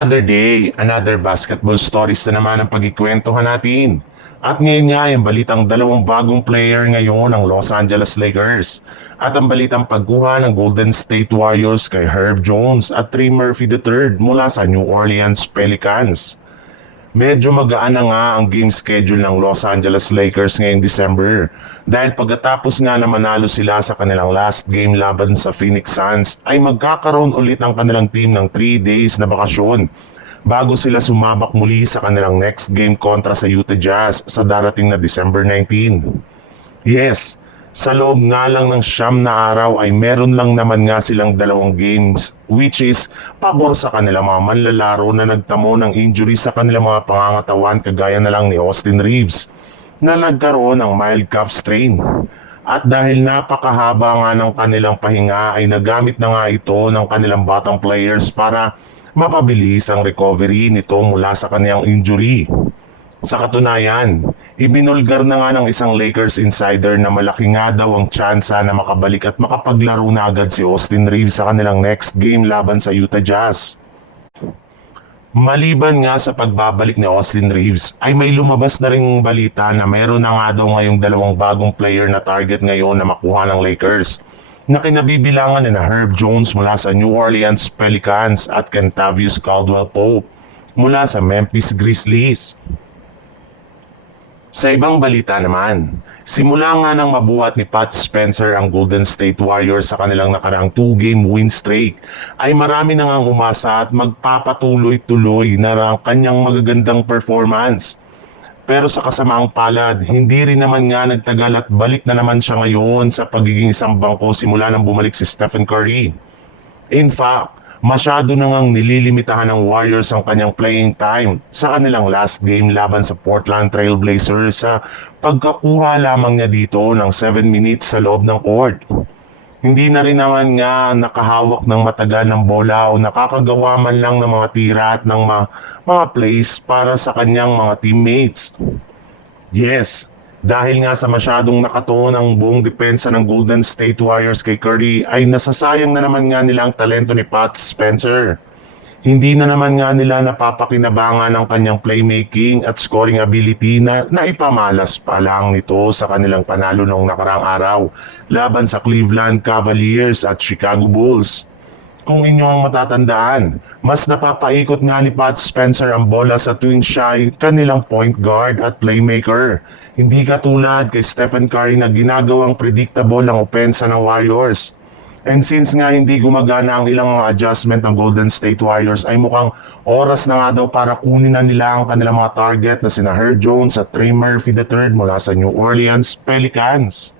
Another day, another basketball stories na naman ang pagkikwentuhan natin. At ngayon nga, yung balitang dalawang bagong player ngayon ng Los Angeles Lakers. At ang balitang pagkuha ng Golden State Warriors kay Herb Jones at Trey Murphy III mula sa New Orleans Pelicans. Medyo magaan na nga ang game schedule ng Los Angeles Lakers ngayong December dahil pagkatapos nga na manalo sila sa kanilang last game laban sa Phoenix Suns ay magkakaroon ulit ang kanilang team ng 3 days na bakasyon bago sila sumabak muli sa kanilang next game kontra sa Utah Jazz sa darating na December 19. Yes, sa loob nga lang ng 9 na araw ay meron lang naman nga silang dalawang games which is pabor sa kanilang mga manlalaro na nagtamo ng injury sa kanilang mga pangangatawan kagaya na lang ni Austin Reeves na nagkaroon ng mild calf strain. At dahil napakahaba nga ng kanilang pahinga ay nagamit na nga ito ng kanilang batang players para mapabilis ang recovery nito mula sa kanyang injury. Sa katunayan, ibinulgar na nga ng isang Lakers insider na malaki nga daw ang tsansa na makabalik at makapaglaro na agad si Austin Reeves sa kanilang next game laban sa Utah Jazz. Maliban nga sa pagbabalik ni Austin Reeves, ay may lumabas na ring balita na meron na nga daw ngayong dalawang bagong player na target ngayon na makuha ng Lakers na kinabibilangan na Herb Jones mula sa New Orleans Pelicans at Kentavious Caldwell-Pope mula sa Memphis Grizzlies. Sa ibang balita naman, simula nga nang mabuhat ni Pat Spencer ang Golden State Warriors sa kanilang nakaraang 2-game win streak, ay marami na ngang umasa at magpapatuloy-tuloy na ang kanyang magagandang performance. Pero sa kasamaang palad, hindi rin naman nga nagtagal at balik na naman siya ngayon sa pagiging isang bangko simula nang bumalik si Stephen Curry. In fact, masyado na ngang nililimitahan ng Warriors ang kanyang playing time sa kanilang last game laban sa Portland Trail Blazers sa pagkakuha lamang niya dito ng 7 minutes sa loob ng court. Hindi na rin naman nga nakahawak ng matagal ng bola o nakakagawa man lang ng mga tira at ng mga plays para sa kanyang mga teammates. Yes, dahil nga sa masyadong nakatuon ang buong depensa ng Golden State Warriors kay Curry ay nasasayang na naman nga nila ang talento ni Pat Spencer. Hindi na naman nga nila napapakinabangan ang kanyang playmaking at scoring ability na naipamalas pa lang nito sa kanilang panalo noong nakarang araw laban sa Cleveland Cavaliers at Chicago Bulls. Kung inyong matatandaan, mas napapaikot nga ni Pat Spencer ang bola sa tuwing siya ay kanilang point guard at playmaker. Hindi katulad kay Stephen Curry na ginagawang predictable ang opensa ng Warriors. And since nga hindi gumagana ang ilang mga adjustment ng Golden State Warriors ay mukhang oras na nga daw para kunin na nila ang kanilang mga target na sina Herb Jones at Trey Murphy III mula sa New Orleans Pelicans.